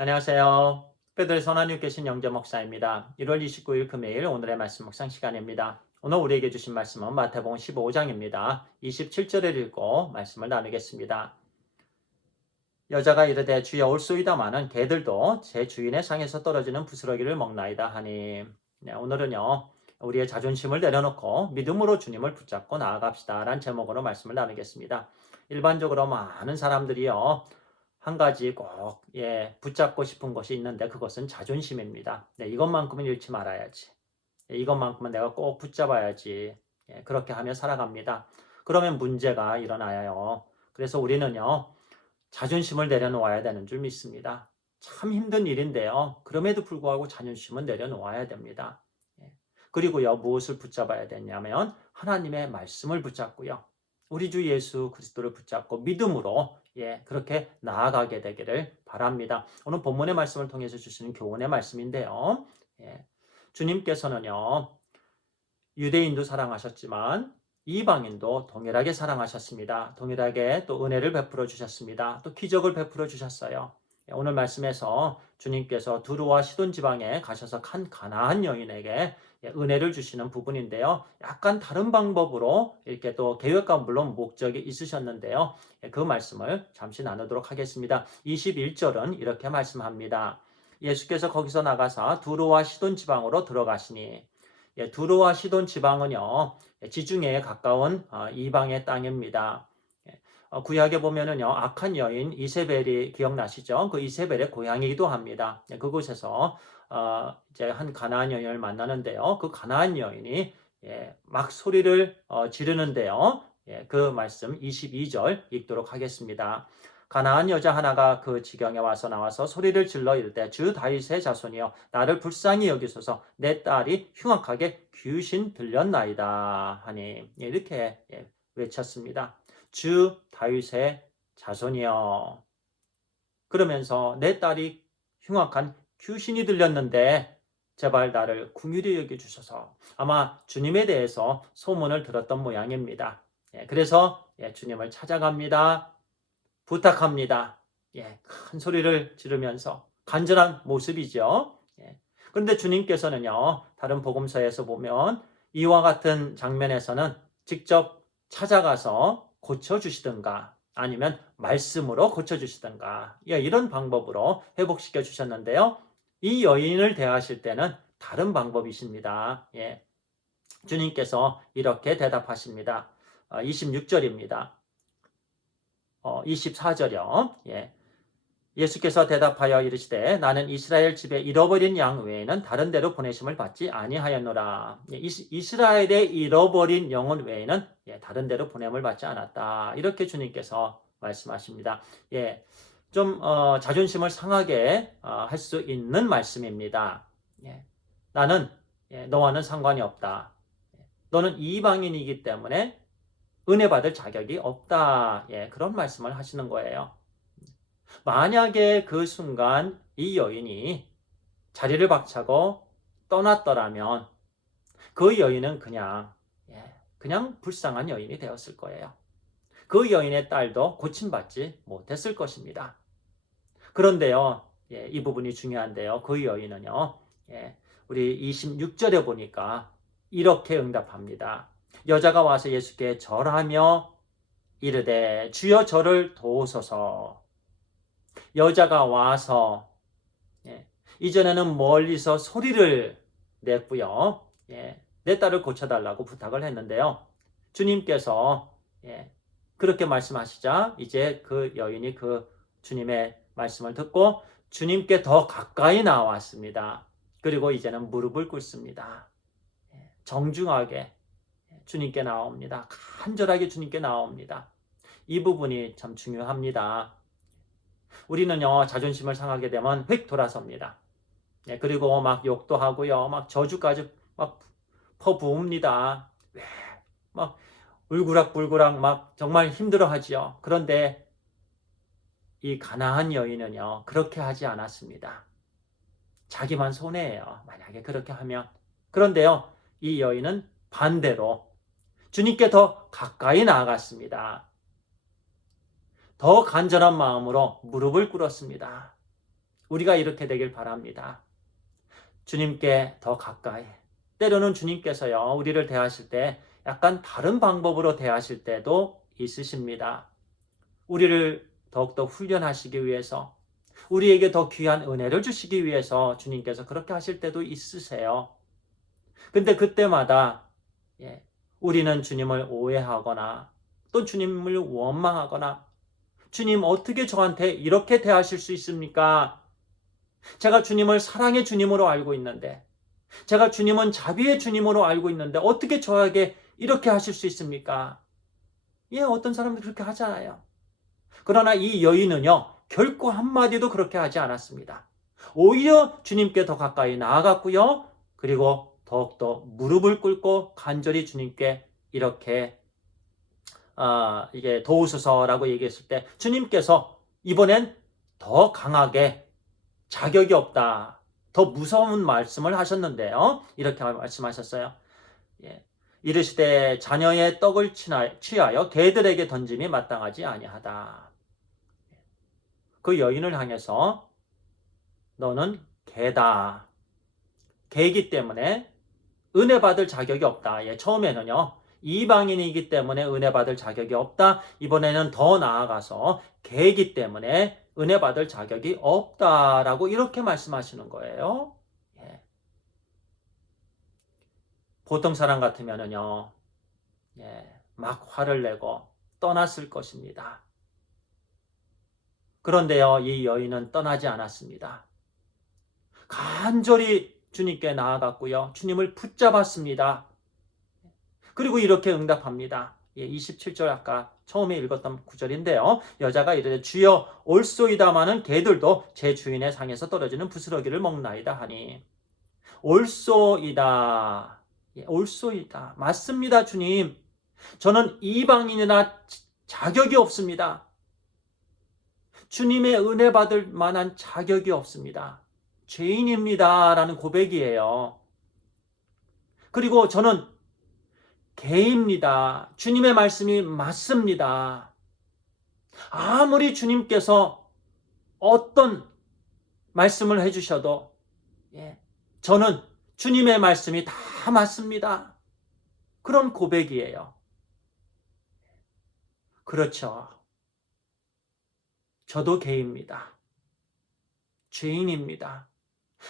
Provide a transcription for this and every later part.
안녕하세요. 특별들 선한 육계신 영재 목사입니다. 1월 29일 금요일 오늘의 말씀 묵상 시간입니다. 오늘 우리에게 주신 말씀은 마태복음 15장입니다. 27절을 읽고 말씀을 나누겠습니다. 여자가 이르되 주여 올소이다마는 개들도 제 주인의 상에서 떨어지는 부스러기를 먹나이다 하니. 네, 오늘은요 우리의 자존심을 내려놓고 믿음으로 주님을 붙잡고 나아갑시다 라는 제목으로 말씀을 나누겠습니다. 일반적으로 많은 사람들이요 한 가지 꼭 붙잡고 싶은 것이 있는데 그것은 자존심입니다. 네, 이것만큼은 잃지 말아야지. 이것만큼은 내가 꼭 붙잡아야지. 그렇게 하며 살아갑니다. 그러면 문제가 일어나요. 그래서 우리는요 자존심을 내려놓아야 되는 줄 믿습니다. 참 힘든 일인데요. 그럼에도 불구하고 자존심은 내려놓아야 됩니다. 그리고요, 무엇을 붙잡아야 되냐면 하나님의 말씀을 붙잡고요. 우리 주 예수 그리스도를 붙잡고 믿음으로 그렇게 나아가게 되기를 바랍니다. 오늘 본문의 말씀을 통해서 주시는 교훈의 말씀인데요. 주님께서는요, 유대인도 사랑하셨지만 이방인도 동일하게 사랑하셨습니다. 동일하게 또 은혜를 베풀어 주셨습니다. 또 기적을 베풀어 주셨어요. 오늘 말씀에서 주님께서 두루와 시돈 지방에 가셔서 한 가나안 여인에게 은혜를 주시는 부분인데요. 약간 다른 방법으로 이렇게 또 계획과 물론 목적이 있으셨는데요. 그 말씀을 잠시 나누도록 하겠습니다. 21절은 이렇게 말씀합니다. 예수께서 거기서 나가사 두루와 시돈 지방으로 들어가시니 두로와 시돈 지방은요 지중해에 가까운 이방의 땅입니다. 구약에 보면은요 악한 여인 이세벨이 기억나시죠? 그 이세벨의 고향이기도 합니다. 그곳에서 이제 한 가나안 여인을 만나는데요. 그 가나안 여인이 막 소리를 지르는데요. 그 말씀 22절 읽도록 하겠습니다. 가나안 여자 하나가 그 지경에 나와서 소리를 질러 이르되 주 다윗의 자손이여 나를 불쌍히 여기소서 내 딸이 흉악하게 귀신 들렸나이다 하니 이렇게 외쳤습니다. 주 다윗의 자손이여. 그러면서 내 딸이 흉악한 귀신이 들렸는데 제발 나를 긍휼히 여겨 주셔서. 아마 주님에 대해서 소문을 들었던 모양입니다. 그래서 주님을 찾아갑니다. 부탁합니다. 큰 소리를 지르면서 간절한 모습이죠. 그런데 주님께서는요, 다른 복음서에서 보면 이와 같은 장면에서는 직접 찾아가서 고쳐주시든가 아니면 말씀으로 고쳐주시든가 이런 방법으로 회복시켜 주셨는데요. 이 여인을 대하실 때는 다른 방법이십니다. 주님께서 이렇게 대답하십니다. 26절입니다. 24절이요. 예수께서 대답하여 이르시되 나는 이스라엘 집에 잃어버린 양 외에는 다른 데로 보내심을 받지 아니하였노라. 이스라엘의 잃어버린 영혼 외에는 다른 데로 보냄을 받지 않았다. 이렇게 주님께서 말씀하십니다. 좀 자존심을 상하게 할 수 있는 말씀입니다. 나는 너와는 상관이 없다. 너는 이방인이기 때문에 은혜 받을 자격이 없다. 그런 말씀을 하시는 거예요. 만약에 그 순간 이 여인이 자리를 박차고 떠났더라면 그 여인은 그냥 불쌍한 여인이 되었을 거예요. 그 여인의 딸도 고침받지 못했을 것입니다. 그런데요, 이 부분이 중요한데요. 그 여인은요, 우리 26절에 보니까 이렇게 응답합니다. 여자가 와서 예수께 절하며 이르되 주여 저를 도우소서. 여자가 와서 이전에는 멀리서 소리를 냈고요. 내 딸을 고쳐달라고 부탁을 했는데요. 주님께서 그렇게 말씀하시자 이제 그 여인이 그 주님의 말씀을 듣고 주님께 더 가까이 나왔습니다. 그리고 이제는 무릎을 꿇습니다. 정중하게 주님께 나옵니다. 간절하게 주님께 나옵니다. 이 부분이 참 중요합니다. 우리는요, 자존심을 상하게 되면 휙 돌아섭니다. 그리고 막 욕도 하고요, 막 저주까지 막 퍼부읍니다. 막 울그락불그락 막 정말 힘들어하지요. 그런데 이 가나안 여인은요, 그렇게 하지 않았습니다. 자기만 손해예요. 만약에 그렇게 하면. 그런데요, 이 여인은 반대로 주님께 더 가까이 나아갔습니다. 더 간절한 마음으로 무릎을 꿇었습니다. 우리가 이렇게 되길 바랍니다. 주님께 더 가까이. 때로는 주님께서요, 우리를 대하실 때 약간 다른 방법으로 대하실 때도 있으십니다. 우리를 더욱더 훈련하시기 위해서, 우리에게 더 귀한 은혜를 주시기 위해서 주님께서 그렇게 하실 때도 있으세요. 근데 그때마다 우리는 주님을 오해하거나 또 주님을 원망하거나 주님 어떻게 저한테 이렇게 대하실 수 있습니까? 제가 주님을 사랑의 주님으로 알고 있는데, 제가 주님은 자비의 주님으로 알고 있는데 어떻게 저에게 이렇게 하실 수 있습니까? 어떤 사람들이 그렇게 하잖아요. 그러나 이 여인은요, 결코 한마디도 그렇게 하지 않았습니다. 오히려 주님께 더 가까이 나아갔고요. 그리고 더욱더 무릎을 꿇고 간절히 주님께 이렇게 이게 도우소서라고 얘기했을 때 주님께서 이번엔 더 강하게 자격이 없다, 더 무서운 말씀을 하셨는데요. 이렇게 말씀하셨어요. 이르시되 자녀의 떡을 취하여 개들에게 던짐이 마땅하지 아니하다. 그 여인을 향해서 너는 개다. 개이기 때문에 은혜 받을 자격이 없다. 처음에는요, 이방인이기 때문에 은혜 받을 자격이 없다. 이번에는 더 나아가서 개이기 때문에 은혜 받을 자격이 없다라고 이렇게 말씀하시는 거예요. 보통 사람 같으면은요, 막 화를 내고 떠났을 것입니다. 그런데요, 이 여인은 떠나지 않았습니다. 간절히 주님께 나아갔고요, 주님을 붙잡았습니다. 그리고 이렇게 응답합니다. 27절 아까 처음에 읽었던 구절인데요. 여자가 이르되 주여 올소이다마는 개들도 제 주인의 상에서 떨어지는 부스러기를 먹나이다 하니. 올소이다. 올소이다. 맞습니다, 주님. 저는 이방인이나 자격이 없습니다. 주님의 은혜 받을 만한 자격이 없습니다. 죄인입니다. 라는 고백이에요. 그리고 저는 개입니다. 주님의 말씀이 맞습니다. 아무리 주님께서 어떤 말씀을 해주셔도 저는 주님의 말씀이 다 맞습니다. 그런 고백이에요. 그렇죠. 저도 개입니다. 죄인입니다.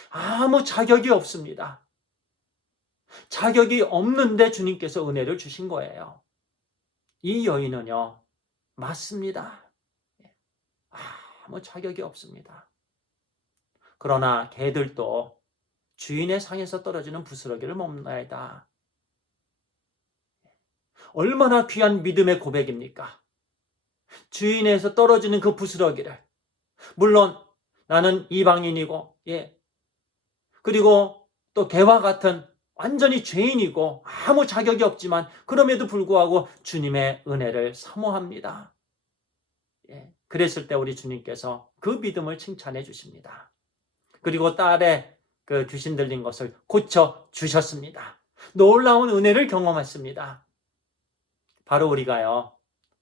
아무 자격이 없습니다. 자격이 없는데 주님께서 은혜를 주신 거예요. 이 여인은요, 맞습니다. 아무 자격이 없습니다. 그러나 개들도 주인의 상에서 떨어지는 부스러기를 먹나이다. 얼마나 귀한 믿음의 고백입니까? 주인에서 떨어지는 그 부스러기를, 물론 나는 이방인이고, 그리고 또 개와 같은 완전히 죄인이고 아무 자격이 없지만 그럼에도 불구하고 주님의 은혜를 사모합니다. 그랬을 때 우리 주님께서 그 믿음을 칭찬해 주십니다. 그리고 딸의 그 귀신 들린 것을 고쳐 주셨습니다. 놀라운 은혜를 경험했습니다. 바로 우리가요,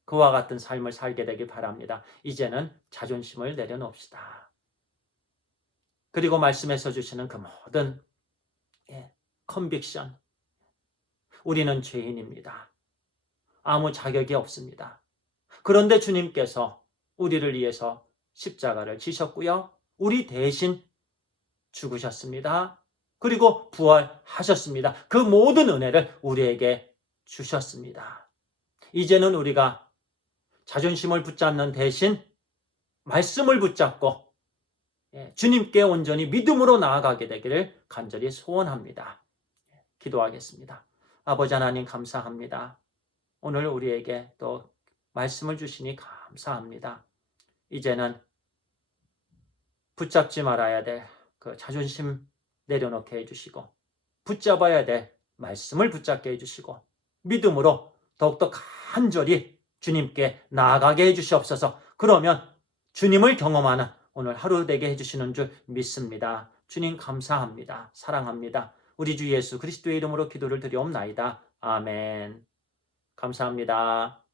그와 같은 삶을 살게 되길 바랍니다. 이제는 자존심을 내려놓읍시다. 그리고 말씀에서 주시는 그 모든 컨빅션, 우리는 죄인입니다. 아무 자격이 없습니다. 그런데 주님께서 우리를 위해서 십자가를 지셨고요, 우리 대신 죽으셨습니다. 그리고 부활하셨습니다. 그 모든 은혜를 우리에게 주셨습니다. 이제는 우리가 자존심을 붙잡는 대신 말씀을 붙잡고 주님께 온전히 믿음으로 나아가게 되기를 간절히 소원합니다. 기도하겠습니다. 아버지 하나님 감사합니다. 오늘 우리에게 또 말씀을 주시니 감사합니다. 이제는 붙잡지 말아야 될 그 자존심 내려놓게 해주시고, 붙잡아야 될 말씀을 붙잡게 해주시고, 믿음으로 더욱더 간절히 주님께 나아가게 해주시옵소서. 그러면 주님을 경험하는 오늘 하루 되게 해주시는 줄 믿습니다. 주님 감사합니다. 사랑합니다. 우리 주 예수 그리스도의 이름으로 기도를 드리옵나이다. 아멘. 감사합니다.